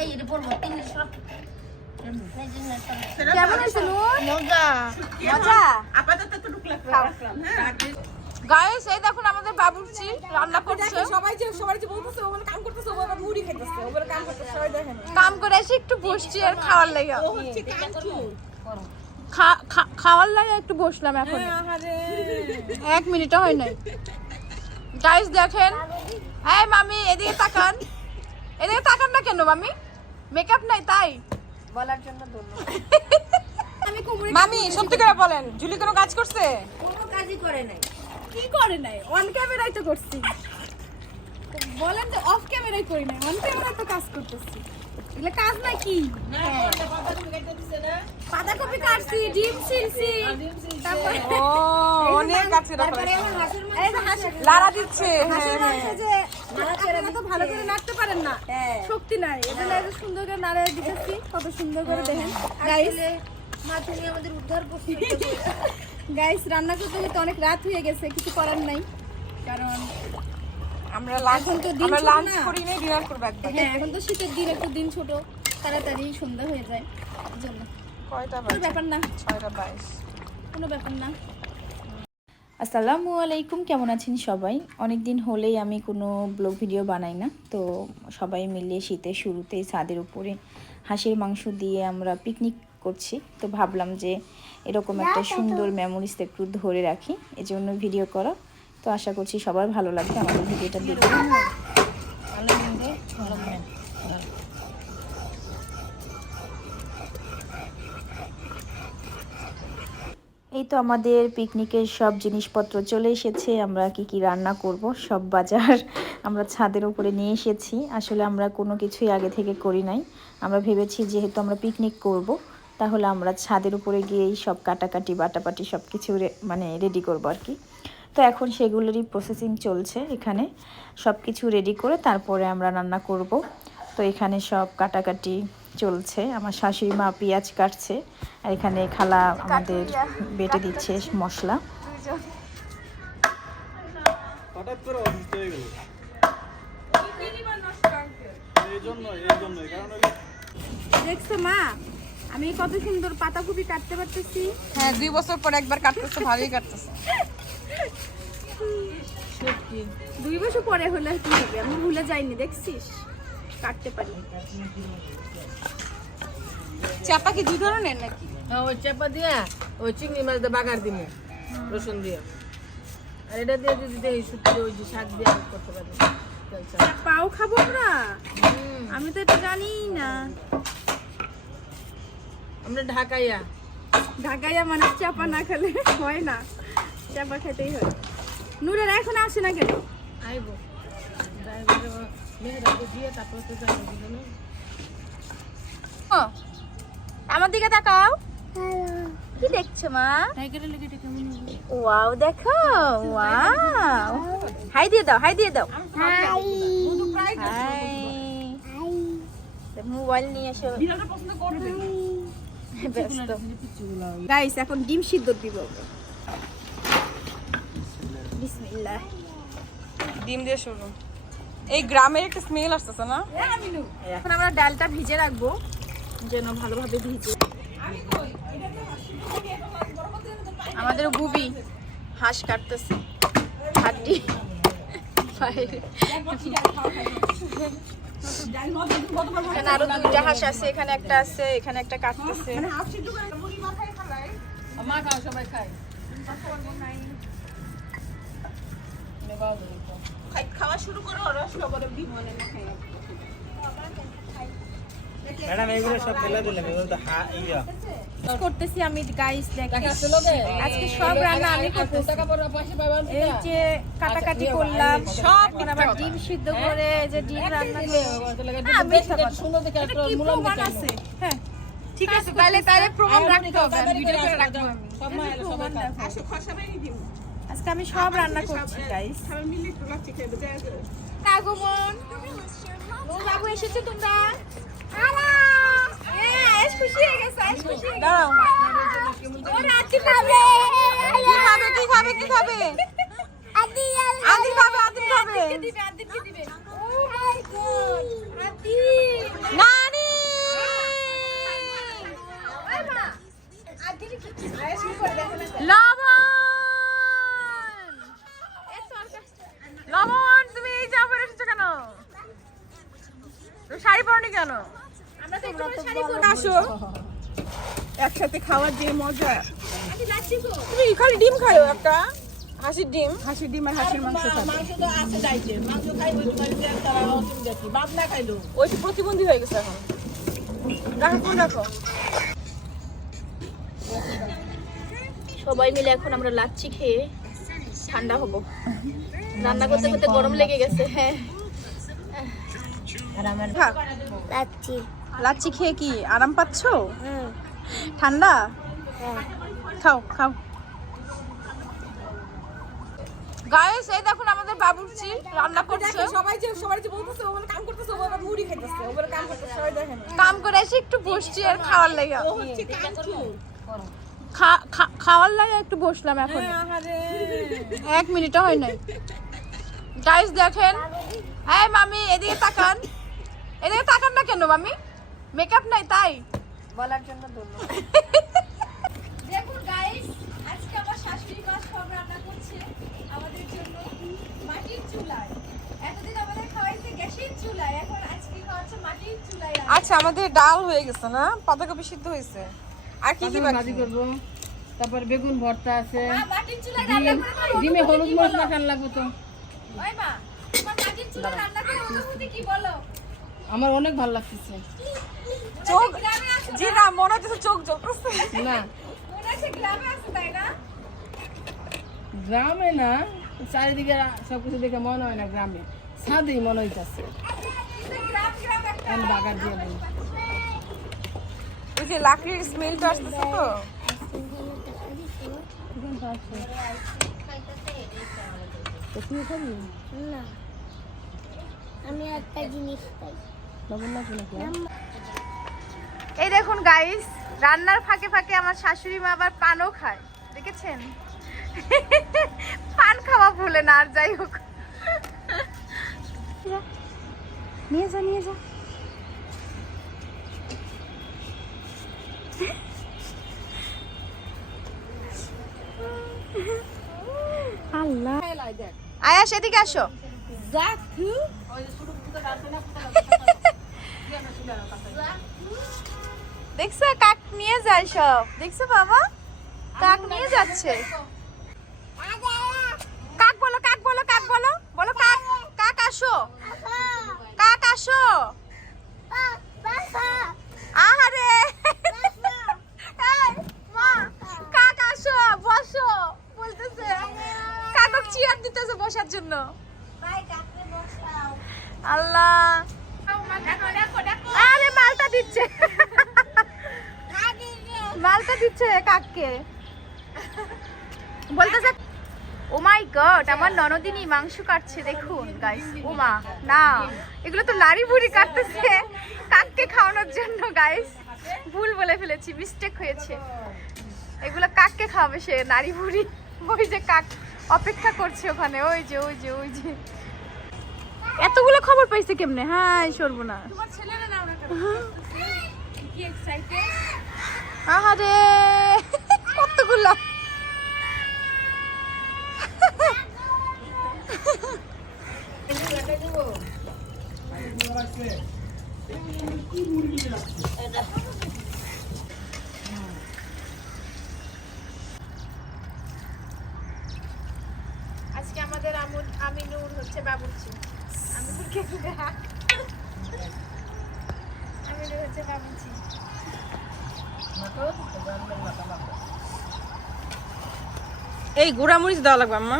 এই এর উপর মত তিন সব কেমন হয়েছে মজা মজা আপাতত তো রাখলাম হ্যাঁ গাইস এই দেখুন আমাদের বাবুর্চি রান্না করছে সবাই যে বলতেছে ও কাম করতেছে ও আবার মুড়ি খাইতেছে ও কাম করতেছে সবাই দেখেন কাম করে এসে একটু বসছি আর খাওয়ার লাগে ও হচ্ছে কাঞ্চু খাওয়ার লাগে একটু বসলাম এখন আহারে 1 মিনিটও হয় নাই গাইস দেখেন এই মামি এদিকে তাকান না কেন মামি মেকআপ নাই তাই বলার জন্য ধন্যবাদ আমি কুমড়ি মামি সত্যি করে বলেন জুলি কোনো কাজ করছে কোনো কাজই করে নাই কি করে নাই অন ক্যামেরাই তো করছি বলেন যে অফ ক্যামেরাই করি নাই অন ক্যামেরায় তো কাজ করতেছি এগুলো কাজ নাকি বাঁধাকপি কাটছি ডিম ছিলছি তারপরে ও অনেক কাছে তারপরে আমার হাসির এই যে হাসি লারা দিচ্ছে হাসির মাংস যে আপনারা তো ভালো করে নাড়তে পারেন না হ্যাঁ শক্তি নাই এজন্য এত সুন্দর করে নাড়া দিতেছি কত সুন্দর করে দেখেন গাইস আসলে মা তুমি আমাদের উদ্ধার করতে গাইস রান্না করতে করতে অনেক রাত হয়ে গেছে কিছু করার নাই কারণ আমরা লাঞ্চ এখন তো দিন আমরা ছোট লাঞ্চ না। করি নাই ডিনার করব একবার হ্যাঁ এখন তো শীতের দিন একটু দিন ছোট তাড়াতাড়ি সন্ধ্যা হয়ে যায় এজন্য কয়টা কোনো বাজে ব্যাপার না 6:22 কোনো ব্যাপার না আসসালামু আলাইকুম, কেমন আছেন সবাই? অনেক দিন হলেই আমি কোনো ব্লগ ভিডিও বানাই না, তো সবাই মিলে শীতের শুরুতেই ছাদের উপরে হাঁসের মাংস দিয়ে আমরা পিকনিক করছি। তো ভাবলাম যে এরকম একটা সুন্দর মেমোরিজ একটু ধরে রাখি, এজন্য ভিডিও করা। তো আশা করছি সবার ভালো লাগবে আমাদের ভিডিওটা দেখে। এই তো আমাদের পিকনিকের সব জিনিসপত্র চলে এসেছে। আমরা কি রান্না করব সব বাজার আমরা ছাদের উপরে নিয়ে এসেছি। আসলে আমরা কোনো কিছুই আগে থেকে করি নাই। আমরা ভেবেছি যেহেতু আমরা পিকনিক করব, তাহলে আমরা ছাদের উপরে গিয়েই সব কাটাকাটি বাটাবাটি সব কিছু মানে রেডি করবো আর কি। তো এখন সেগুলোরই প্রসেসিং চলছে, এখানে সব কিছু রেডি করে তারপরে আমরা রান্না করব। তো এখানে সব কাটাকাটি চলছে, আমার শাশুড়ি মা পেঁয়াজ কাটছে আর এখানে খালা আমাদের বেটে দিচ্ছে মশলা। হঠাৎ করে অসুস্থ হয়ে গেল এই জন্য কারণ দেখছো মা আমি কত সুন্দর পাতাকপি কাটতে পারতেছি। হ্যাঁ 2 বছর পর একবার কাটতেছে, ভালোই কাটতেছে। 2 বছর পরে হলে কি হবে, আমি ভুলে যাইনি দেখছিস কাটতে পারি। চাপা কি 2 ধরনের নাকি? ওই চাপা দিয়া ওই চিংড়ি মাছ দিয়ে বাগার দিমু রসুন দিয়ে আর এটা দিয়ে যদি দেই শুকিয়ে ওই যে শাক দিয়ে করতে পারি পাও খাবো আমরা, আমি তো এটা জানি না। আমরা ঢাকাইয়া ঢাকাইয়া মানে চাপা না খেলে হয় না, চাপা খেতেই হয়। নুরের এখন আসে না কেন? আইবো ড্রাইভার মেহরাকে দিয়ে তারপর তো যাবো না। আমার দিকে তাকাও, কি দেখছো মা? টাইগারের লেগে এটা কেমন হবে? ওয়াও দেখো, ওয়াও হাই দিয়ে দাও, হাই দিয়ে দাও। হাই মোবাইল নিয়ে এসো। গাইস এখন ডিম সিদ্ধ দিব। বিসমিল্লাহ। ডিম দিয়ে শুরু। এই গ্রামের একটা স্মেল আসতেছে না? এখন আমরা ডালটা ভিজে রাখবো যেন ভালোভাবে ভিজে। আমাদের গুবি হাঁস কাটতেছে, হাড্ডি এখানে আরো 2টা হাঁস আছে, এখানে একটা আছে, এখানে একটা কাটতেছে। মা খাও সবাই খায় খাওয়া শুরু করো, রস করে ডিম মনে না খাই। ম্যাডাম এইগুলো সব ফেলে দিলেন, এগুলো তো ইয়া করতেছি আমি গাইস দেখেন আজকে সব রান্না আমি করতেছি। এই যে কাটাকাটি করলাম সব, আবার ডিম সিদ্ধ করে এই যে ডিম রান্না করে আমি কি প্রমাণ আছে? হ্যাঁ ঠিক আছে, তাহলে প্রমাণ রাখতে হবে, ভিডিও করে রাখবো আমি। আসো খসাবাই ডিম আজকে আমি সব রান্না করছি গাইস। সবাই মিলে একটু লাচ্ছি খেয়ে দেবে। আগমন ও বাবু এসেছে তোমরা? আজ খুশি হয়ে গেছে, আজ খুশি হয়ে গেছে। ও রাতি খাবে, কি খাবে? আদিল খাবে। দিবে ও মাই গড আদি শাড়ি পরনি কেন? আমরা তো একটু শাড়ি পরে আসো একসাথে খাওয়ার যে মজা। আমি লাচ্ছি গো। তুমি খালি ডিম খাও একটা, হাঁসির ডিম। হাঁসির ডিম আর হাঁসের মাংস খাবো। মাংস তো আছে যাইতে মাংস খাইবো তোমার তারা অসুবিধা কি বাদ না খাইলো ওই তো প্রতিবন্ধী হয়ে গেছে এখন। দেখো ফোন রাখো। সবাই মিলে এখন আমরা লাচ্ছি খেয়ে ঠান্ডা হব। রান্না করতে করতে গরম লেগে গেছে। হ্যাঁ, খা। লাচ্ছি খেয়ে কি আরাম পাচ্ছো? ঠান্ডা? খাও খাও। গাইস এই দেখুন আমাদের বাবুর্চি রান্না করছে। সবাই যে বলতেছে ও বলে কাম করতেছে, ও বলে মুড়ি খাইতেছে, ও বলে কাম করতেছে, সবাই দেখেন। কাম করে এসে একটু বসছি আর খাওয়ার লাগা। খাওয়ার লাগে একটু বসলাম এখন। 1 মিনিটও হয় নাই। গাইস দেখেন, এই মামি এদিকে তাকান। এদিকে তাকান না কেন মামি? মেকআপ নাই তাই? বলার জন্য ধন্যবাদ। দেখুন গাইস, আজকে আমার শাশুড়ি মা সব রান্না করছে আমাদের জন্য মাটির চুলায়। এতদিন আমাদের খাওয়াইছে গ্যাসের চুলায়, এখন আজকে খাওয়াচ্ছে মাটির চুলায়। আচ্ছা আমাদের ডাল হয়ে গেছে না? পাতাকপি সিদ্ধ হয়েছে। আর কি কি বাকি? ভাজি করবো তারপর বেগুন ভর্তা আছে মাটির চুলায় রান্না করে ডিমে হলুদ মশলা খান লাগবে তো ওই মা, তোমার মাটির চুলায় রান্না করে অনুভূতি কি বলো? আমার অনেক ভালো লাগতেছে চোখ গ্রামে আছে জি না, মনে হচ্ছে চোখ জ্বলতেছে। না মনে আছে গ্রামে আছে তাই না? গ্রামে না চারিদিকে সবকিছু দেখে মনে হয় না গ্রামে ছাদেই মনে হইতেছে গ্রাম একটা আমি বাগার দিয়ে বলি ওই যে লাকড়ির স্মেলটা আসতেছে তো। এই দেখুন গাইস, রান্নার ফাঁকে ফাঁকে আমার শাশুড়ি মা আবার পানও খায়, দেখেছেন? পান খাওয়া ভুলে না। আর যাই হোক, নিয়ে যা নিয়ে যা। আল্লাহ, আয়াস এদিকে আসো। দেখছো কাক নিয়ে যায় সব, দেখছো বাবা কাক নিয়ে যাচ্ছে। কাক বলো, কাক বলো, কাক বলো, বলো কাক, কাক আসো, কাক আসো। আহারে এই মা, কাক আসো বসো বলতেছে। কাকক চেয়ার দিতেছে বসার জন্য। আল্লাহ, আরে মালটা দিচ্ছে, মালটা দিচ্ছে কাককে। বলতেছে ও মাই গড, আমার ননদিনী মাংস কাটছে দেখুন গাইস। ও মা না, এগুলো তো নারী বুড়ি কাটতেছে কাককে খাওয়ানোর জন্য। গাইস ভুল বলে ফেলেছি, মিস্টেক হয়েছে। এগুলো কাককে খাওয়াবে সে, নারী বুড়ি। ওই যে কাক অপেক্ষা করছে ওখানে, ওই যে ওই যে ওই যে। এতগুলো খবর পাইছে কেমনে? হ্যাঁ সর্বনা। তোমার ছেলেরা নাও না কেন? কি এক্সাইটেড? আহারে কতগুলো। আজকে আমাদের আমিনুর হচ্ছে বাবুর্চি। আমিনুরকে দেখ, আমিনুর হচ্ছে বাবুর্চি। এই গুড়া মরিচ দেওয়া লাগবে আম্মা।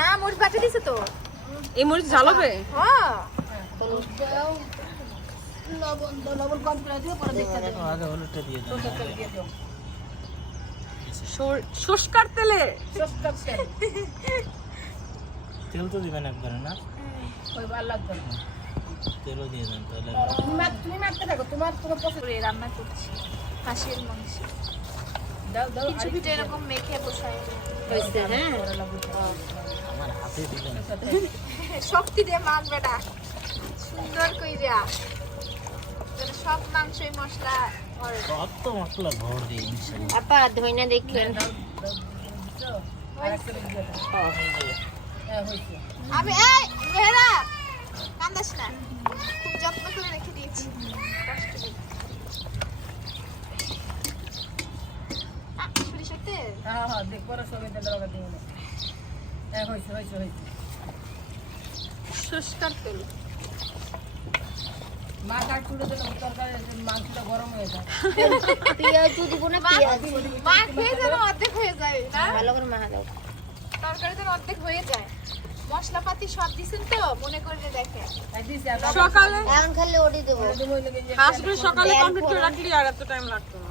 না মরিচ বাটা দিছে তো। এই মরিচ ঝাল হবে? হ্যাঁ লবণ কম করে দিও পরে দেখতে দেবো আগে হলুদটা দিয়ে দাও। সরষের তেলে তেল তো দিবেন একবারে না? ওই ভালো লাগবে না তেলও দিয়ে দেন তাহলে। তুমি মারতে থাকো, তোমার পছন্দ করে রান্না করছি হাঁসের মাংস। দাও দাও কিছু কিছু এরকম মেখে বসাই হয়েছে হ্যাঁ আমার হাতে দিবেন। শক্তি দিয়ে মাখবে না, সুন্দর কইরা যেন সব মাংসই মশলা ভরে। কত মশলা ভর দিয়ে ইনশাআল্লাহ। আপা ধই না দেখলেন আমি এই মেহেরা কান্দাস না, খুব যত্ন করে রেখে দেখ পরে সবাই তেল লাগা দিই না হইছে সস্তার তেল মাথার চুড়ে দিলে তরকারি মাংসটা গরম হয়ে যায় পেঁয়াজ দিব না পেঁয়াজ মা খেয়ে যেন অর্ধেক হয়ে যায় না ভালো করে মাখা দাও তরকারিতে অর্ধেক হয়ে যায় মশলাপাতি সব দিছেন তো মনে করে দেখে সকালে এখন খালি ওটি দেবো হাঁসগুলো সকালে কমপ্লিট করে রাখলি আর এত টাইম লাগতো না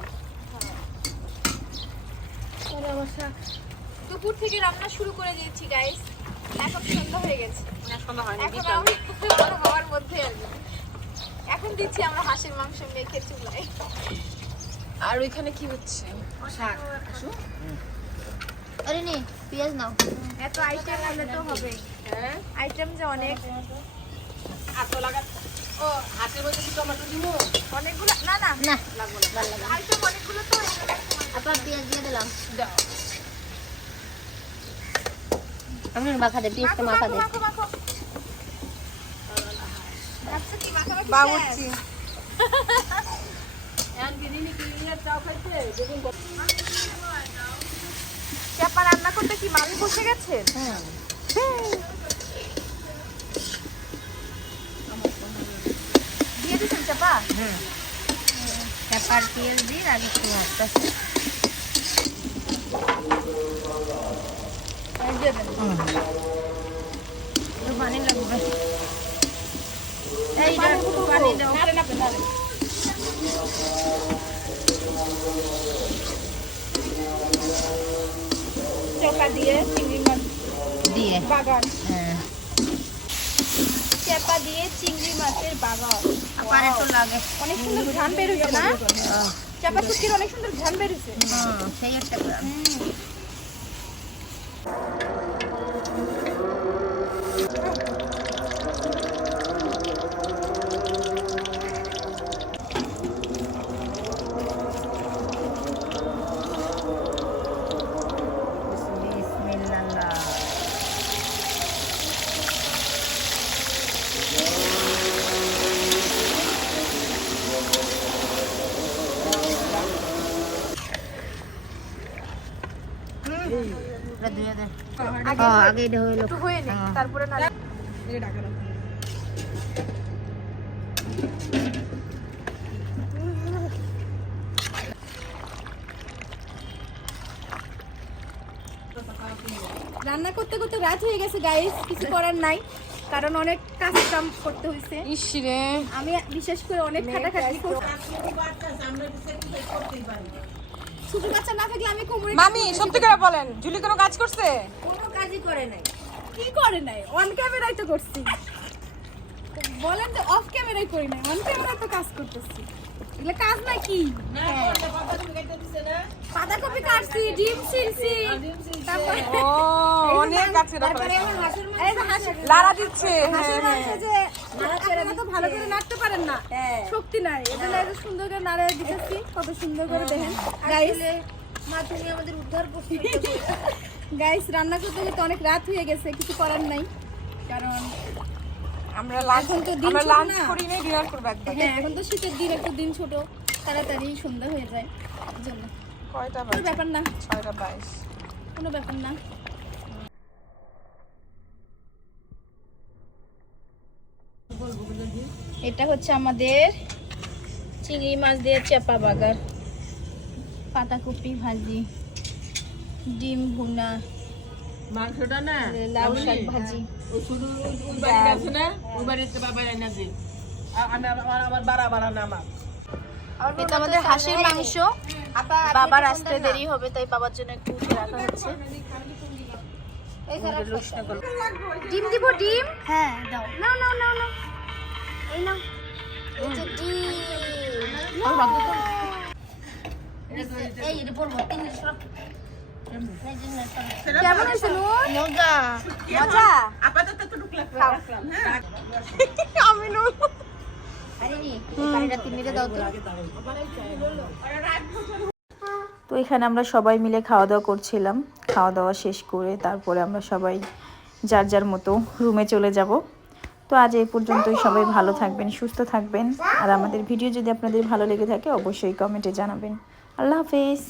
দুপুর থেকে রান্না শুরু করে দিয়েছি গাইস এখন সন্ধ্যা হয়ে গেছে সন্ধ্যা হয়নি এখন আমরা হওয়ার মধ্যে আছি এখন দিচ্ছি আমরা হাঁসের মাংস মেখে চুলায় আর ওইখানে কি হচ্ছে আরে নে পেঁয়াজ নাও এত আইটেম হলে তো হবে আইটেম যে অনেক আতো লাগা ও হাতের মধ্যে কি টমেটো দিব অনেকগুলো না না না ভালো লাগে আইটেম অনেকগুলো তো আপনার পেঁয়াজ দিয়ে দিলাম আমি মাখা দে পেঁয়াজটা মাখা দে মাখো মাখো আচ্ছা কি মাখামাখি বাবুর্চি এখন কি দিলি কি নিয়ে চাও খাইতে বেগুন চাপা রান্না করতে কি মামি বসে গেছেন দিয়ে দিচ্ছেন চাপা পেপার পেঁয়াজ দিয়ে আগে একটু মাখতে পানি লাগবে এই পানি দাও চাপা দিয়ে চিংড়ি মাছ দিয়ে বাগান হ্যাঁ চাপা দিয়ে চিংড়ি মাছের বাগান আবার একটু লাগে অনেক সুন্দর ঘ্রাণ বের হয়েছে না চাপা শুটকির অনেক সুন্দর ঘ্রাণ বের হয়েছে সেই একটা করে ধুয়ে দে আগে এটা হইলো একটু হয়ে নে তারপরে না রান্না করতে করতে রাত হয়ে গেছে গাইস কিছু করার নাই কারণ অনেক কাজ কাম করতে হয়েছে ইসরে আমি বিশেষ করে অনেক খাটাখাটি করছি ছোট বাচ্চা না থাকলে আমি কোমরে মামি সত্যি করে বলেন জুলি কোনো কাজ করছে কোনো কাজই করে নাই কি করে নাই অন ক্যামেরাই তো করছি বলেন যে অফ ক্যামেরাই করি নাই অন ক্যামেরায় তো কাজ করতেছি এগুলো কাজ না কি পাতাকপি কাটছি ডিম ছিলছি তারপরে ও অনেক আছে তারপরে আমার এই যে হাঁসের লারা দিচ্ছে হাঁসের মাংস যে আপনারা তো ভালো করে নাড়তে পারেন না শক্তি নাই এজন্য এই যে সুন্দর করে নাড়ে দিতেছি কত সুন্দর করে দেখেন গাইস মা তুমি আমাদের উদ্ধার করতে গাইস রান্না করতে করতে অনেক রাত হয়ে গেছে কিছু করার নাই কারণ আমরা লাঞ্চ এখন তো দিন আমরা ছোট লাঞ্চ না। করি নাই ডিনার করব একবার হ্যাঁ এখন তো শীতের দিন একটু দিন ছোট তাড়াতাড়ি সন্ধ্যা হয়ে যায় এজন্য কয়টা কোনো বাজে ব্যাপার না 6:22 কোনো ব্যাপার না এটা হচ্ছে আমাদের চিংড়ি মাছ দিয়ে চাপা বাগার পাতাকপি ভাজি ডিম ভুনা মাংসটা না লাউ শাক ভাজি ওই শুধু ওই বাড়িতে আছে না ওই বাড়িতে বাবা এনে দিন আমার বাড়া না আমার এটা আমাদের হাঁসের মাংস বাবার আসতে দেরি হবে তাই বাবার জন্য একটু উঠে রাখা হচ্ছে ডিম দিব ডিম হ্যাঁ দাও নাও নাও নাও নাও এই নাও এই যে ডিম এই এটা পড়বো 3 সর কেমন হয়েছে নুন মজা মজা আপাতত তো ঢুকলা রাখলাম হ্যাঁ আমি নো আরে নি পানিটা 3 মিনিটে দাও তো তো এখানে আমরা সবাই মিলে খাওয়া দাওয়া করছিলাম খাওয়া দাওয়া শেষ করে তারপরে আমরা সবাই যার যার মতো রুমে চলে যাব তো আজ এই পর্যন্তই সবাই ভালো থাকবেন সুস্থ থাকবেন আর আমাদের ভিডিও যদি আপনাদের ভালো লেগে থাকে অবশ্যই কমেন্টে জানাবেন আল্লাহ হাফেজ